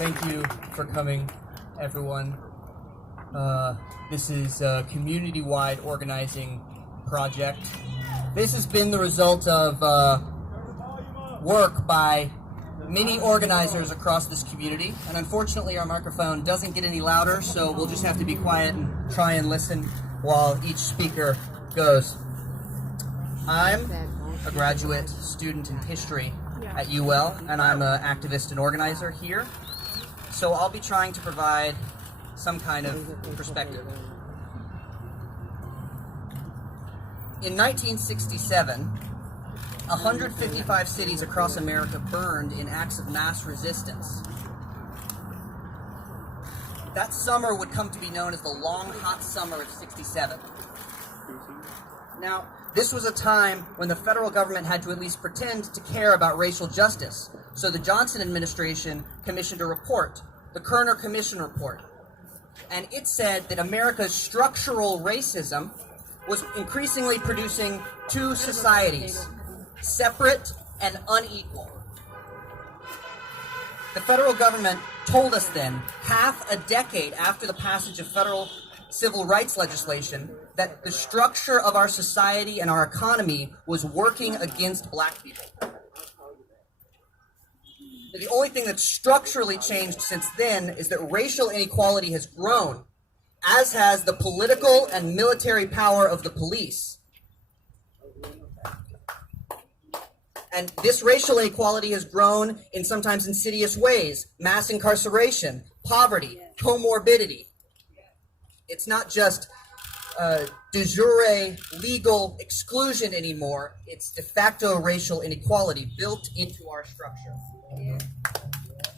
Thank you for coming, everyone. This is a community-wide organizing project. This has been the result of work by many organizers across this community, and unfortunately our microphone doesn't get any louder, so we'll just have to be quiet and try and listen while each speaker goes. I'm a graduate student in history at UL, and I'm an activist and organizer here. So I'll be trying to provide some kind of perspective. In 1967, 155 cities across America burned in acts of mass resistance. That summer would come to be known as the Long Hot Summer of '67. Now, this was a time when the federal government had to at least pretend to care about racial justice. So the Johnson administration commissioned a report, the Kerner Commission Report. And it said that America's structural racism was increasingly producing two societies, separate and unequal. The federal government told us then, half a decade after the passage of federal civil rights legislation, that the structure of our society and our economy was working against black people. The only thing that's structurally changed since then is that racial inequality has grown, as has the political and military power of the police. And this racial inequality has grown in sometimes insidious ways: mass incarceration, poverty, comorbidity. It's not just de jure legal exclusion anymore, it's de facto racial inequality built into our structure.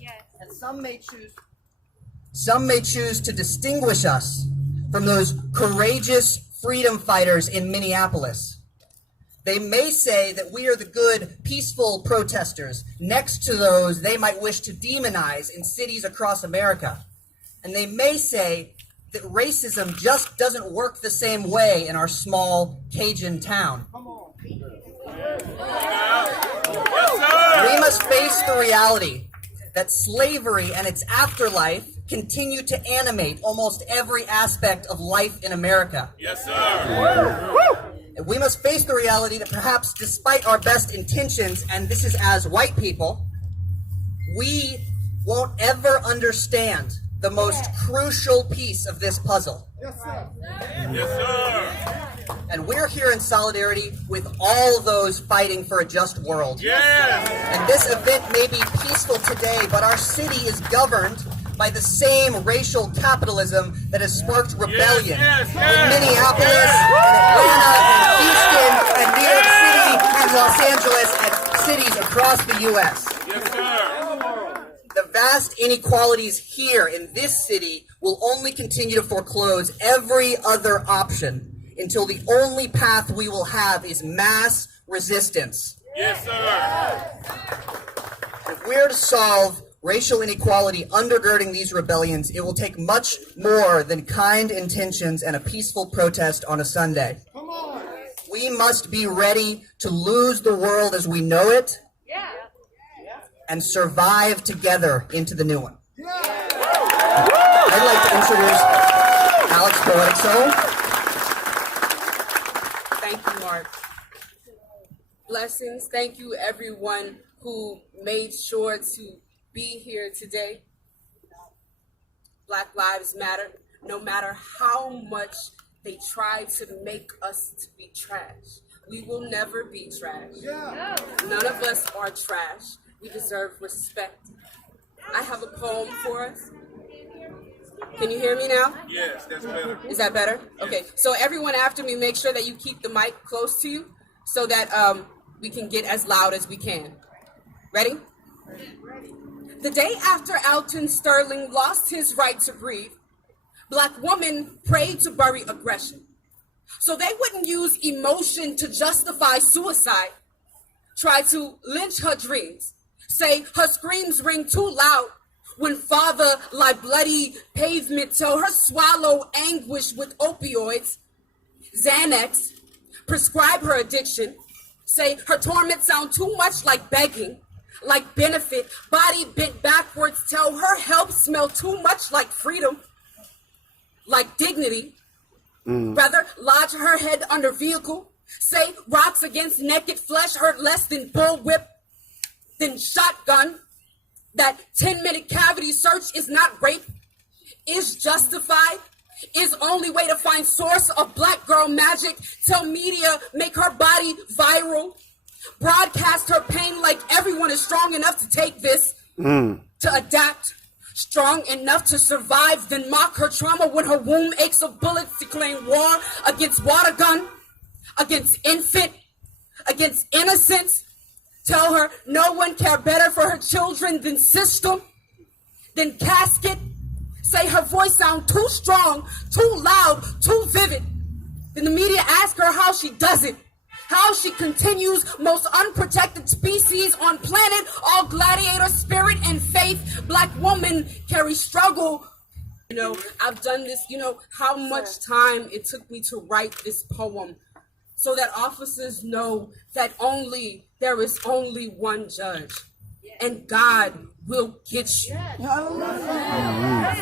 Yes. And some may choose to distinguish us from those courageous freedom fighters in Minneapolis. They may say that we are the good, peaceful protesters next to those they might wish to demonize in cities across America. And they may say that racism just doesn't work the same way in our small Cajun town. We must face the reality that slavery and its afterlife continue to animate almost every aspect of life in America. Yes, sir. And we must face the reality that perhaps despite our best intentions, and this is as white people, we won't ever understand the most crucial piece of this puzzle. Yes, sir. Yes, sir. And we're here in solidarity with all those fighting for a just world. Yes. And this event may be peaceful today, but our city is governed by the same racial capitalism that has sparked rebellion in Minneapolis, and Atlanta, and Houston, and New York City, and Los Angeles, and cities across the U.S. Yes, sir. The vast inequalities here in this city will only continue to foreclose every other option until the only path we will have is mass resistance. Yes, sir. If we're to solve racial inequality undergirding these rebellions, it will take much more than kind intentions and a peaceful protest on a Sunday. Come on. We must be ready to lose the world as we know it and survive together into the new one. I'd like to introduce Alex Poetic Soul. Thank you, Mark. Blessings. Thank you, everyone who made sure to be here today. Black Lives Matter. No matter how much they try to make us to be trash, we will never be trash. None of us are trash. We deserve respect. I have a poem for us. Can you hear me now? Yes, that's better. Is that better? Okay, so everyone after me, make sure that you keep the mic close to you so that we can get as loud as we can. Ready? The day after Alton Sterling lost his right to breathe, Black women prayed to bury aggression so they wouldn't use emotion to justify suicide, try to lynch her dreams, say her screams ring too loud when father lie bloody pavement, tell her swallow anguish with opioids, Xanax, prescribe her addiction, say her torment sound too much like begging, like benefit, body bent backwards, tell her help smell too much like freedom, like dignity. Rather, lodge her head under vehicle, say rocks against naked flesh hurt less than bullwhip, than shotgun, that 10-minute cavity search is not rape, is justified, is only way to find source of black girl magic, tell media make her body viral, broadcast her pain like everyone is strong enough to take this, to adapt, strong enough to survive, then mock her trauma when her womb aches of bullets, declaring war against water gun, against infant, against innocence. Tell her no one care better for her children than system, than casket. Say her voice sound too strong, too loud, too vivid. Then the media ask her how she does it, how she continues, most unprotected species on planet, all gladiator spirit and faith. Black woman carry struggle. You know, I've done this, you know, how much time it took me to write this poem so that officers know that there is only one judge, and God will get you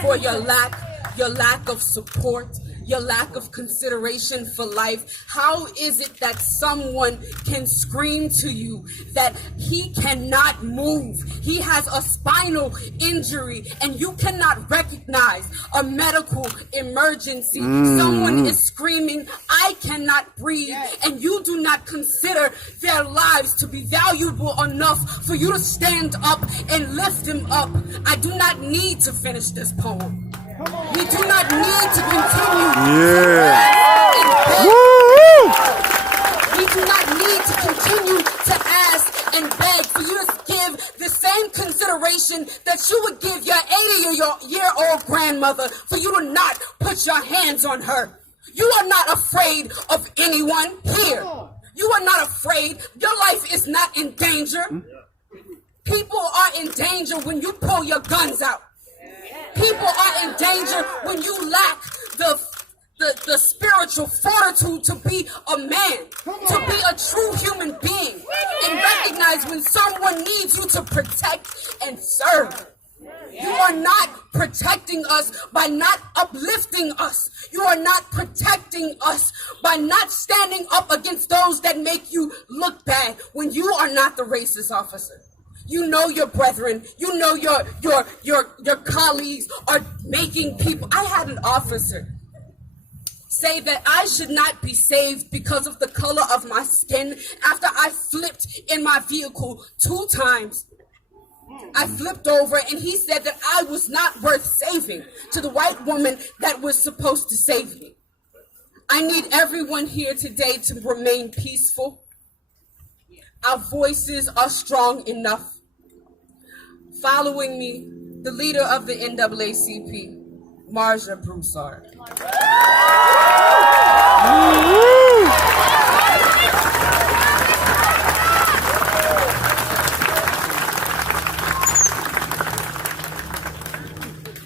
for your lack of support, your lack of consideration for life. How is it that someone can scream to you that he cannot move, he has a spinal injury, and you cannot recognize a medical emergency? Someone is screaming, I cannot breathe, and you do not consider their lives to be valuable enough for you to stand up and lift them up. I do not need to finish this poem. We do not need to continue. We do not need to continue to ask and beg for you to give the same consideration that you would give your 80-year-old grandmother, for you to not put your hands on her. You are not afraid of anyone here. You are not afraid. Your life is not in danger. People are in danger when you pull your guns out. People are in danger when you lack the spiritual fortitude to be a man, to be a true human being, and recognize when someone needs you to protect and serve. You are not protecting us by not uplifting us. You are not protecting us by not standing up against those that make you look bad when you are not the racist officer. You know your brethren, you know your colleagues are making people. I had an officer say that I should not be saved because of the color of my skin after I flipped in my vehicle 2 times. I flipped over and he said that I was not worth saving to the white woman that was supposed to save me. I need everyone here today to remain peaceful. Our voices are strong enough. Following me, the leader of the NAACP, Marja Broussard.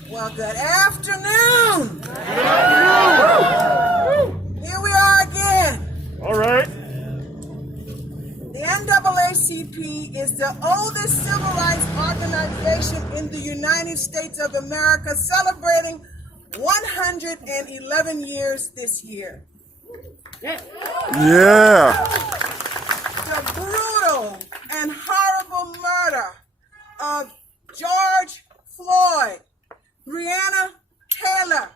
Well, good afternoon. Here we are again. All right. The NAACP is the oldest civil rights organization in the United States of America, celebrating 111 years this year. Yeah. The brutal and horrible murder of George Floyd, Breonna Taylor,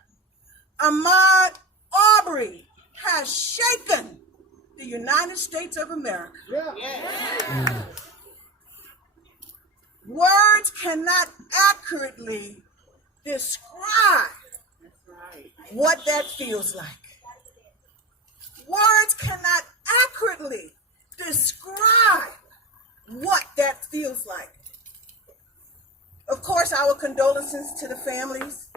Ahmaud Arbery has shaken the United States of America. Words cannot accurately describe what that feels like. Words cannot accurately describe what that feels like. Of course, our condolences to the families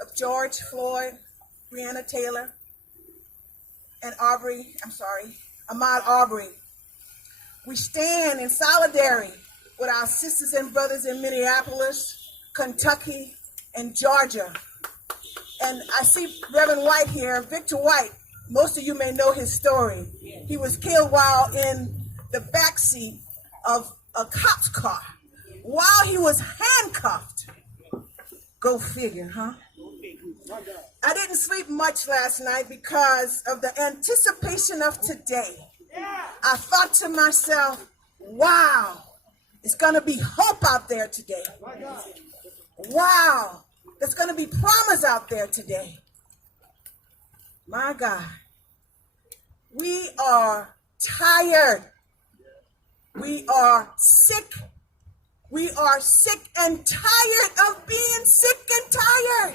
of George Floyd, Breonna Taylor, and Ahmaud Arbery. We stand in solidarity with our sisters and brothers in Minneapolis, Kentucky, and Georgia. And I see Reverend White here, Victor White. Most of you may know his story. He was killed while in the backseat of a cop's car. while he was handcuffed. Go figure, huh? I didn't sleep much last night because of the anticipation of today. I thought to myself, wow, it's going to be hope out there today. Wow, there's going to be promise out there today. My God, we are tired. We are sick. We are sick and tired of being sick and tired.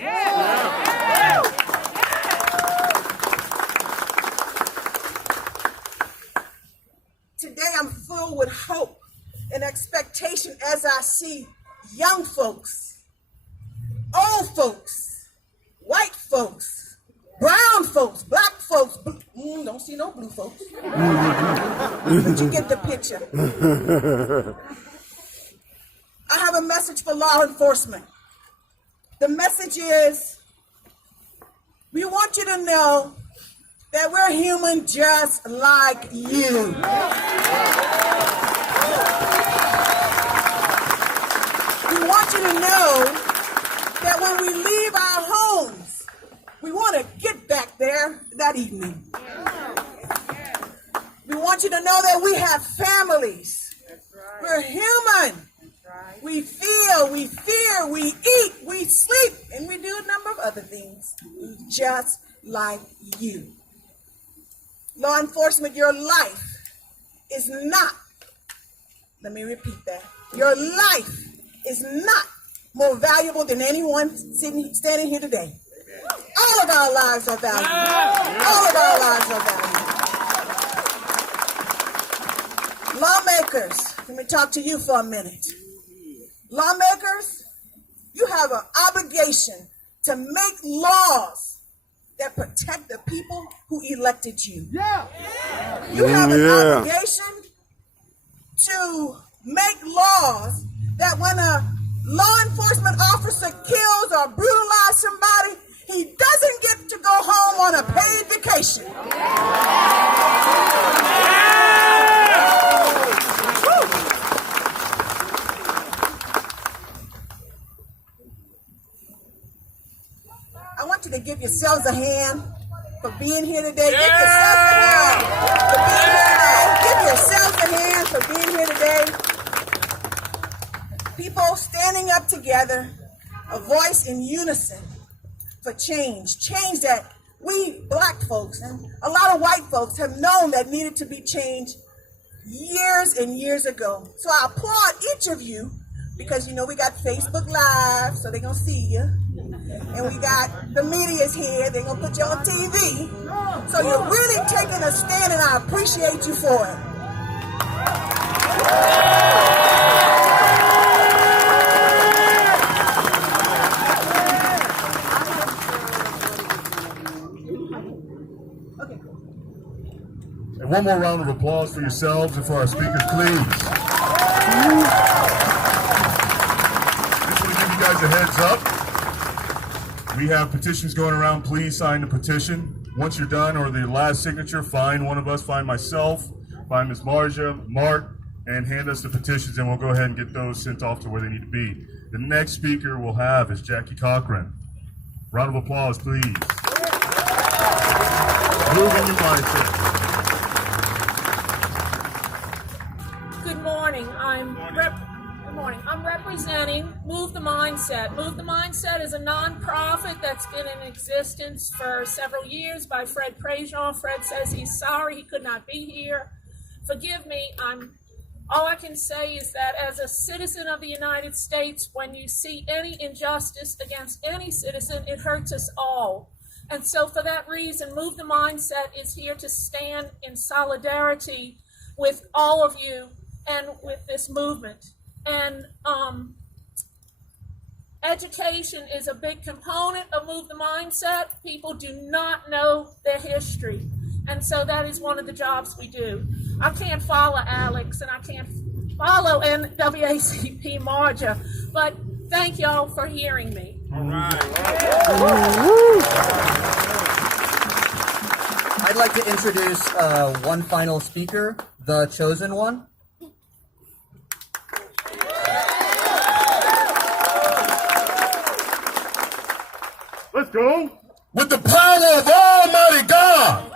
Today I'm filled with hope and expectation as I see young folks, old folks, white folks, brown folks, black folks, don't see no blue folks. But you get the picture. I have a message for law enforcement. The message is, we want you to know that we're human just like you. We want you to know that when we leave our homes, we want to get back there that evening. We want you to know that we have families. We're human. We feel, we fear, we eat, we sleep, and we do a number of other things just like you. Law enforcement, your life is not, let me repeat that, your life is not more valuable than anyone standing here today. All of our lives are valuable. All of our lives are valuable. Lawmakers, let me talk to you for a minute. Lawmakers, you have an obligation to make laws that protect the people who elected you. You have an obligation to make laws that when a law enforcement officer kills or brutalizes somebody, he doesn't get to go home on a paid vacation. I want you to give yourselves a hand for being here today. Give yourselves a hand for being here today. Give yourselves a hand for being here today. People standing up together, a voice in unison for change. Change that we black folks and a lot of white folks have known that needed to be changed years and years ago. So I applaud each of you because, you know, we got Facebook Live, so they're going to see you. And we got the media's here. They're going to put you on TV. So you're really taking a stand, and I appreciate you for it. And one more round of applause for yourselves and for our speakers, please. Just want to give you guys a heads up. We have petitions going around. Please sign the petition. Once you're done, or the last signature, find one of us, find myself, find Ms. Marja, Mark, and hand us the petitions, and we'll go ahead and get those sent off to where they need to be. The next speaker we'll have is Jackie Cochran. Round of applause, please. Moving your mindset. Good morning. I'm representing Move the Mindset. Move the Mindset is a nonprofit that's been in existence for several years by Fred Prejean. Fred says he's sorry he could not be here. Forgive me. All I can say is that as a citizen of the United States, when you see any injustice against any citizen, it hurts us all. And so for that reason, Move the Mindset is here to stand in solidarity with all of you and with this movement. And education is a big component of Move the Mindset. People do not know their history. And so that is one of the jobs we do. I can't follow Alex and I can't follow NAACP Marja, but thank y'all for hearing me. All right. I'd like to introduce one final speaker, the chosen one. Let's go. With the power of Almighty God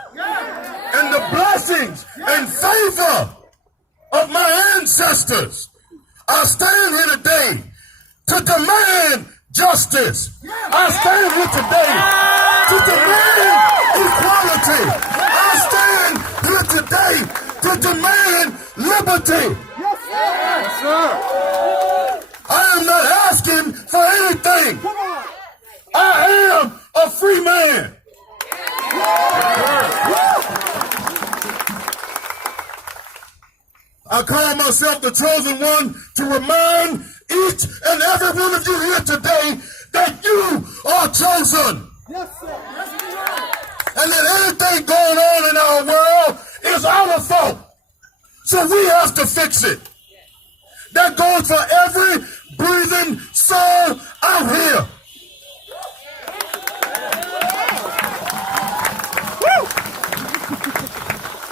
and the blessings and favor of my ancestors, I stand here today to demand justice. I stand here today to demand equality. I stand here today to demand liberty. Yes, sir. I am not asking for anything. I am a free man. I call myself the chosen one to remind each and every one of you here today that you are chosen. Yes, sir. And that anything going on in our world is our fault. So we have to fix it. That goes for every breathing soul out here.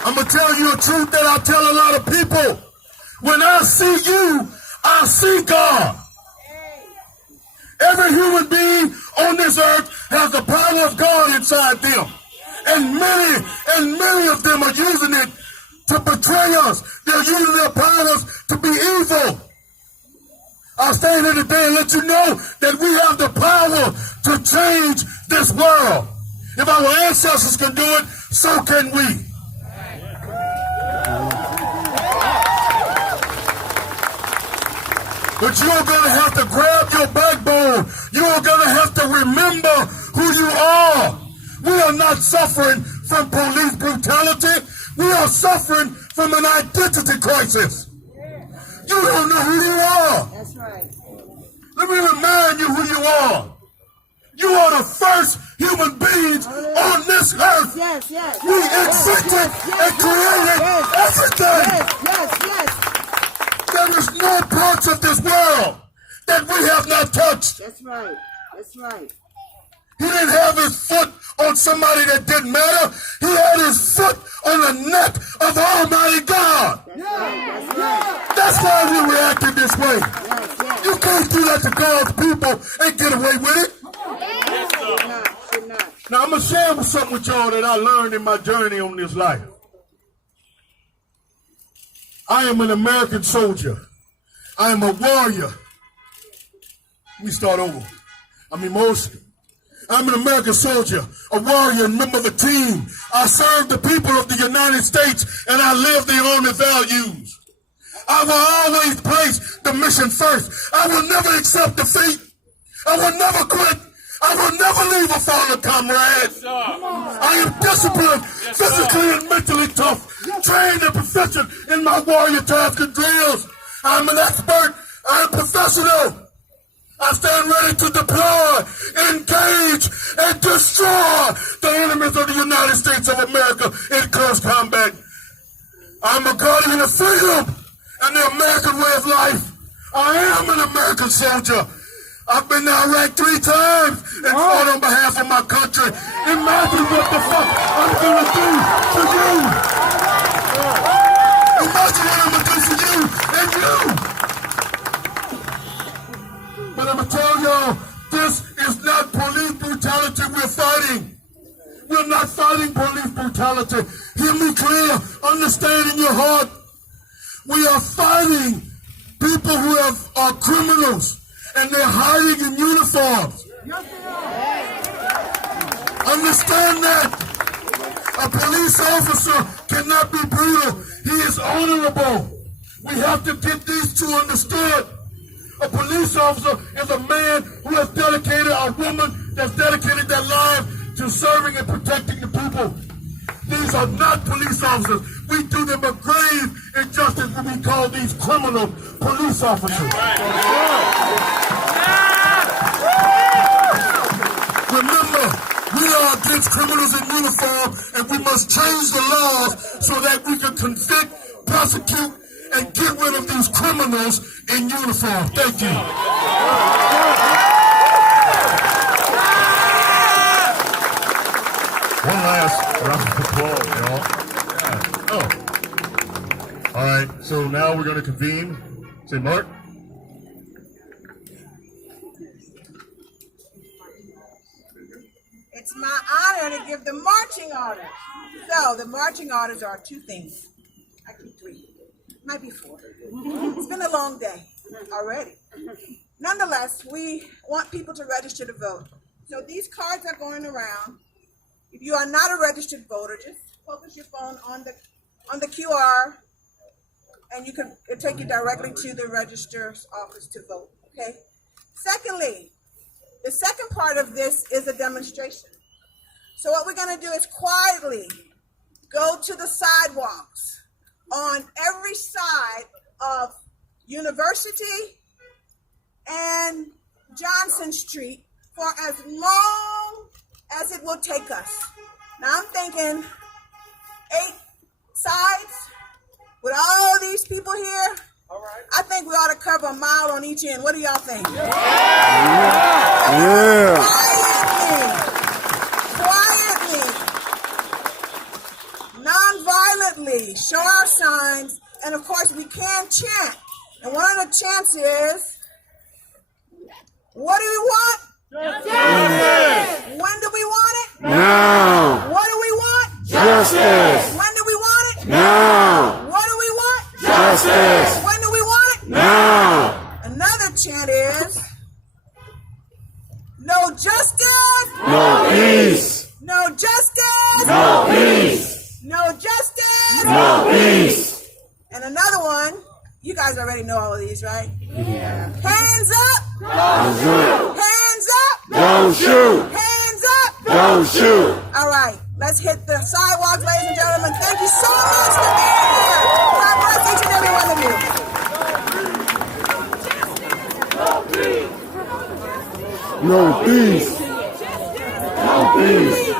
I'm going to tell you a truth that I tell a lot of people. When I see you, I see God. Every human being on this earth has the power of God inside them. And many of them are using it to betray us. They're using their powers to be evil. I'll stand here today and let you know that we have the power to change this world. If our ancestors can do it, so can we. But you're going to have to grab your backbone. You're going to have to remember who you are. We are not suffering from police brutality. We are suffering from an identity crisis. You don't know who you are. That's right. Let me remind you who you are. You are the first human beings on this earth. Yes, yes. We existed and created everything. Yes. There is no parts of this world that we have not touched. That's right. That's right. He didn't have his foot on somebody that didn't matter. He had his foot on the neck of Almighty God. That's right. That's right. That's why we reacted this way. Yes. You can't do that to God's people and get away with it. Should not. Now, I'm going to share something with y'all that I learned in my journey on this life. I am an American soldier. I am a warrior. Let me start over. I'm emotional. I'm an American soldier, a warrior, and member of the team. I serve the people of the United States, and I live the Army values. I will always place the mission first. I will never accept defeat. I will never quit. I will never leave a fallen comrade. I am disciplined, physically and mentally tough, trained and proficient in my warrior tasks and drills. I'm an expert. I'm professional. I stand ready to deploy, engage, and destroy the enemies of the United States of America in close combat. I'm a guardian of freedom and the American way of life. I am an American soldier. I've been to Iraq 3 times and fought on behalf of my country. Imagine what the fuck I'm going to do for you. Imagine what I'm going to do for you and you. But I'm going to tell y'all, this is not police brutality we're fighting. We're not fighting police brutality. Hear me clear. Understand in your heart. We are fighting people who are criminals. And they're hiding in uniforms. Understand that. A police officer cannot be brutal. He is honorable. We have to get these two understood. A police officer is a man who has dedicated, a woman that's dedicated their life to serving and protecting the people. These are not police officers. We do them a grave injustice when we call these criminal police officers. Remember, we are against criminals in uniform, and we must change the laws so that we can convict, prosecute, and get rid of these criminals in uniform. Thank you. One last round of applause, y'all. Oh. All right, so now we're going to convene. Say, Mark. it's my honor to give the marching orders. So the marching orders are two things. Actually three. Might be four. It's been a long day already. Nonetheless, we want people to register to vote. So these cards are going around. If you are not a registered voter, just focus your phone on the QR, and it'll take you directly to the registrar's office to vote. Okay. Secondly, the second part of this is a demonstration. So what we're going to do is quietly go to the sidewalks on every side of University and Johnson Street for as long as it will take us. Now I'm thinking 8 sides with all these people here. All right. I think we ought to cover a mile on each end. What do y'all think? Quietly, non-violently, show our signs, and of course we can chant. And one of the chants is, what do we want? Justice. When do we want it? Now. What do we want? Justice. When do we want it? Now. What do we want? Justice. When do we want it? Now. Another chant is, no justice. No peace. No justice. No peace. No justice. No peace. And another one, you guys already know all of these, right? Yeah. Hands up. Don't shoot. Hands up. Don't shoot. Hands up. Don't shoot. All right, let's hit the sidewalks, ladies and gentlemen. Thank you so much for being here. God bless each and every one of you. No peace. No peace.